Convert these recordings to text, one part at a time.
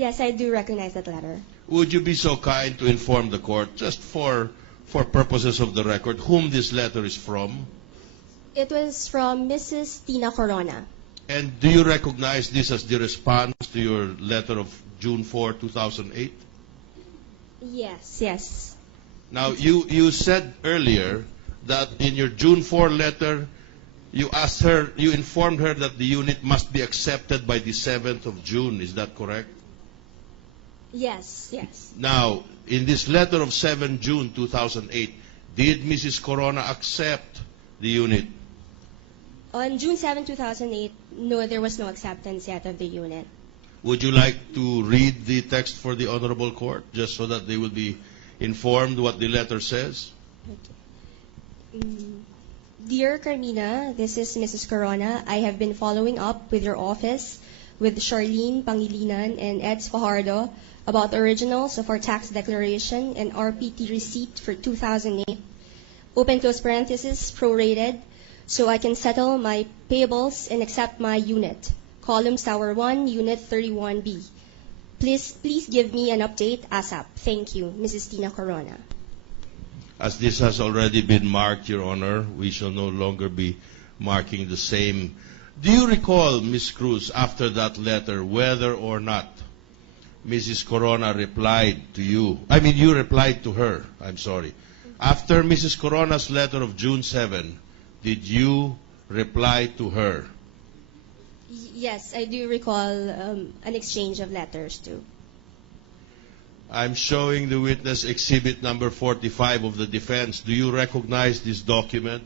Yes, I do recognize that letter. Would you be so kind to inform the court, just for purposes of the record, whom this letter is from? It was from Mrs. Tina Corona. And do you recognize this as the response to your letter of June 4, 2008? Yes. Now, you said earlier that in your June 4 letter, you informed her that the unit must be accepted by the 7th of June. Is that correct? Yes. Now, in this letter of 7 June 2008, did Mrs. Corona accept the unit? On June 7, 2008, no, there was no acceptance yet of the unit. Would you like to read the text for the Honorable Court, just so that they will be informed what the letter says? Okay. Dear Carmina, this is Mrs. Corona. I have been following up with your office, with Charlene Pangilinan and Eds Fajardo, about the originals of our tax declaration and RPT receipt for 2008, open close parenthesis, prorated, so I can settle my payables and accept my unit, Columns Tower 1, Unit 31B. Please give me an update ASAP. Thank you, Mrs. Tina Corona. As this has already been marked, Your Honor, we shall no longer be marking the same. Do you recall, Ms. Cruz, after that letter, whether or not Mrs. Corona replied to you? I mean, you replied to her. I'm sorry. After Mrs. Corona's letter of June 7, did you reply to her? Yes, I do recall an exchange of letters too. I'm showing the witness exhibit number 45 of the defense. Do you recognize this document?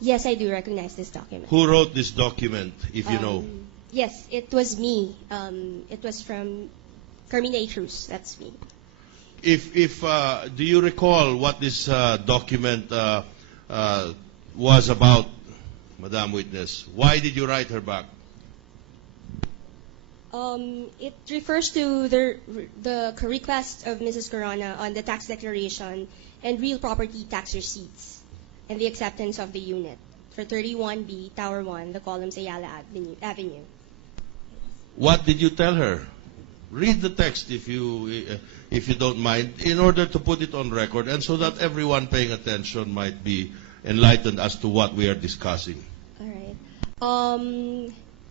Yes, I do recognize this document. Who wrote this document, if you know? Yes, it was me. It was from Carmina A. Cruz. That's me. Do you recall what this document was about, Madam Witness? Why did you write her back? It refers to the request of Mrs. Corona on the tax declaration and real property tax receipts and the acceptance of the unit for 31B, Tower 1, the Columns Ayala Avenue. What did you tell her? Read the text if you don't mind, in order to put it on record and so that everyone paying attention might be enlightened as to what we are discussing. All right.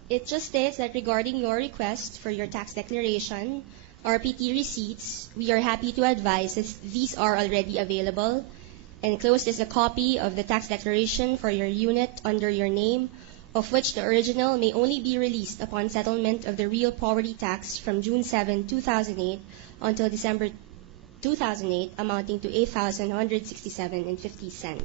It just states that regarding your request for your tax declaration, RPT receipts, we are happy to advise that these are already available. Enclosed is a copy of the tax declaration for your unit under your name, of which the original may only be released upon settlement of the real property tax from June 7, 2008 until December 2008, amounting to $8,167.50.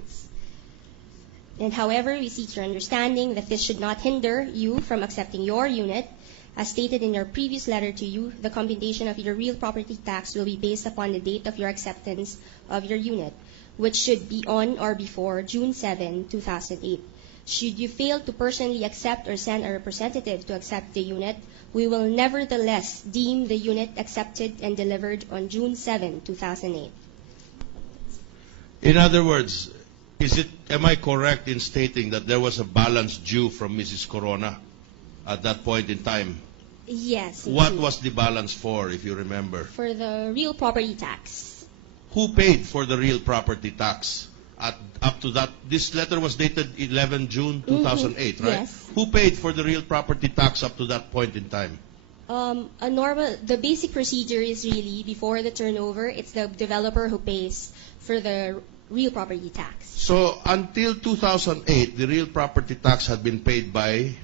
And however, we seek your understanding that this should not hinder you from accepting your unit. As stated in your previous letter to you, the computation of your real property tax will be based upon the date of your acceptance of your unit, which should be on or before June 7, 2008. Should you fail to personally accept or send a representative to accept the unit, we will nevertheless deem the unit accepted and delivered on June 7, 2008. In other words, am I correct in stating that there was a balance due from Mrs. Corona at that point in time? Yes. What was the balance for, if you remember? For the real property tax. Who paid for the real property tax? Up to that, this letter was dated 11 June 2008, right? Yes. Who paid for the real property tax up to that point in time? The basic procedure is really, before the turnover, it's the developer who pays for the real property tax. So until 2008, the real property tax had been paid by?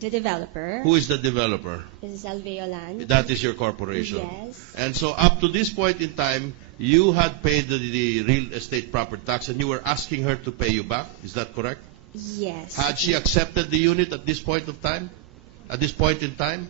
The developer. Who is the developer? This is Alveolan. That is your corporation. Yes. And so up to this point in time, you had paid the real estate property tax and you were asking her to pay you back. Is that correct? Yes. Had she accepted the unit at this point of time? At this point in time?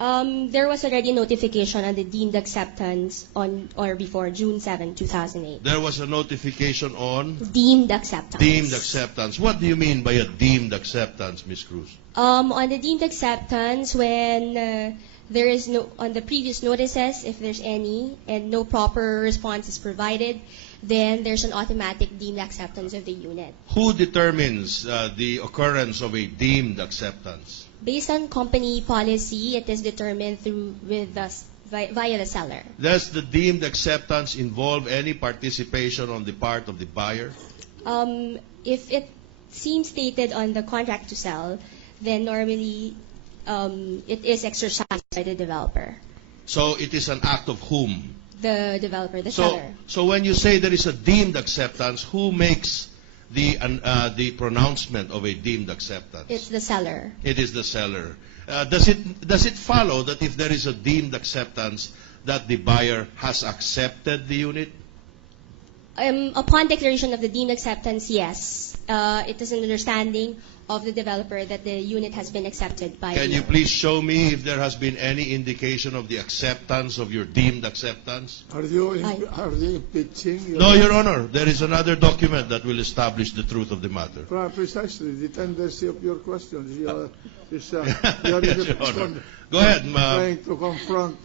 There was already notification on the deemed acceptance on or before June 7, 2008. There was a notification on? Deemed acceptance. Deemed acceptance. What do you mean by a deemed acceptance, Ms. Cruz? On the deemed acceptance, when there is no, on the previous notices, if there's any, and no proper response is provided, then there's an automatic deemed acceptance of the unit. Who determines the occurrence of a deemed acceptance? Based on company policy, it is determined via the seller. Does the deemed acceptance involve any participation on the part of the buyer? If it seems stated on the contract to sell, then normally it is exercised by the developer. So it is an act of whom? The developer, the seller. So when you say there is a deemed acceptance, who makes the pronouncement of a deemed acceptance? It's the seller. It is the seller. Does it follow that if there is a deemed acceptance, that the buyer has accepted the unit? Upon declaration of the deemed acceptance, yes. It is an understanding of the developer that the unit has been accepted by. Can you please show me if there has been any indication of the acceptance of your deemed acceptance? Are you impeaching? No, Your Honor. There is another document that will establish the truth of the matter. Precisely, the tendency of your questions. You are Yes, Your Honor. Go ahead, trying to confront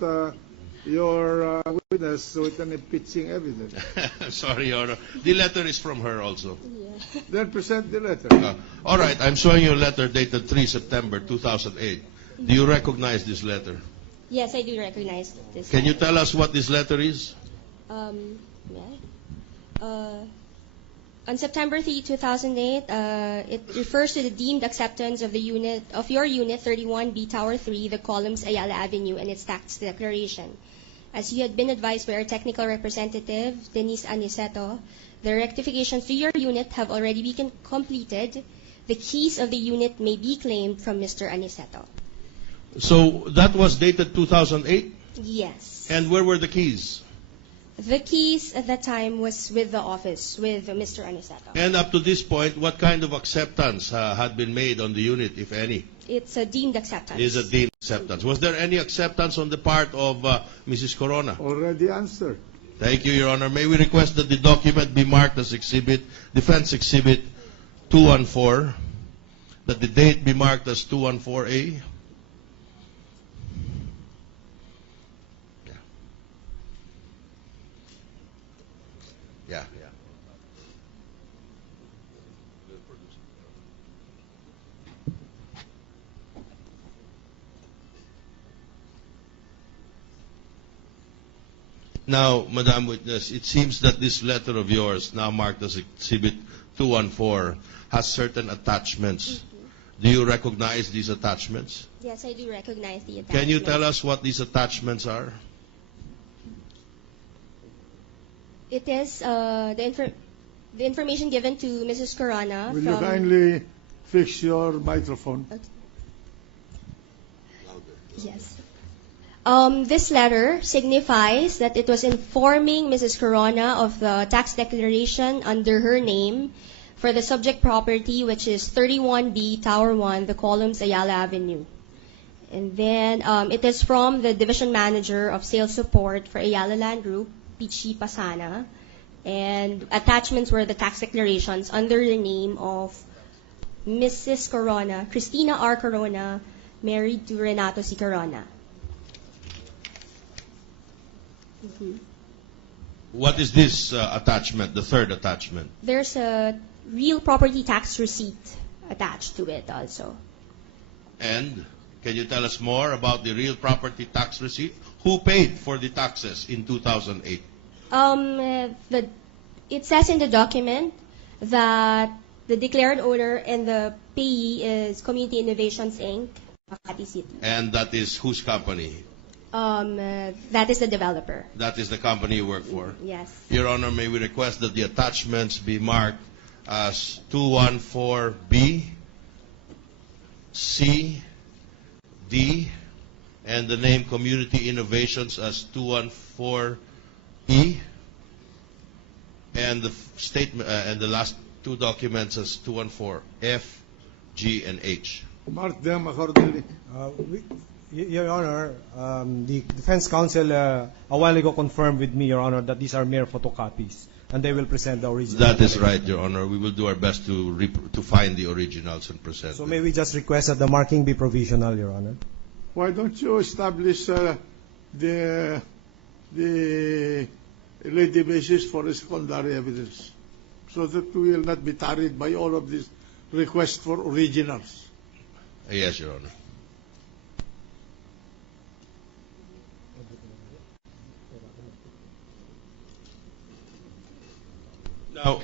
your witness with an impeaching evidence. Sorry, Your Honor. The letter is from her also. Yeah. Then present the letter. All right, I'm showing you a letter dated 3 September 2008. Do you recognize this letter? Yes, I do recognize this. Can you tell us what this letter is? On September 3, 2008, it refers to the deemed acceptance of the unit of your unit 31B Tower 3, the columns Ayala Avenue, and its tax declaration. As you had been advised by our technical representative, Denise Aniceto, the rectifications to your unit have already been completed. The keys of the unit may be claimed from Mr. Aniceto. So that was dated 2008? Yes. And where were the keys? The keys at that time was with the office, with Mr. Aniceto. And up to this point, what kind of acceptance had been made on the unit, if any? It's a deemed acceptance. Is a deemed acceptance. Was there any acceptance on the part of Mrs. Corona? Already answered. Thank you, Your Honor. May we request that the document be marked as Defense Exhibit 214, that the date be marked as 214A? Yeah. Now, Madam Witness, it seems that this letter of yours, now marked as Exhibit 214, has certain attachments. Do you recognize these attachments? Yes, I do recognize the attachments. Can you tell us what these attachments are? It is the information given to Mrs. Corona. Will you kindly fix your microphone? Okay. Yes. This letter signifies that it was informing Mrs. Corona of the tax declaration under her name for the subject property, which is 31B Tower 1, the columns Ayala Avenue. And then it is from the Division Manager of Sales Support for Ayala Land Group, Pichi Pasana, and attachments were the tax declarations under the name of Mrs. Corona, Christina R. Corona, married to Renato C. Corona. What is this attachment, the third attachment? There's a real property tax receipt attached to it also. And can you tell us more about the real property tax receipt? Who paid for the taxes in 2008? It says in the document that the declared owner and the payee is Community Innovations Inc., Makati City. And that is whose company? That is the developer. That is the company you work for? Yes. Your Honor, may we request that the attachments be marked as 214B, C, D, and the name Community Innovations as 214E, and the statement and the last two documents as 214F, G, and H. Mark them accordingly. Your Honor, the defense counsel a while ago confirmed with me, Your Honor, that these are mere photocopies, and they will present the original. That is right, Your Honor. We will do our best to find the originals and present So them. may we just request that the marking be provisional, Your Honor? why don't you establish the lady basis for secondary evidence so that we will not be tarried by all of these requests for originals? Yes, Your Honor. Now,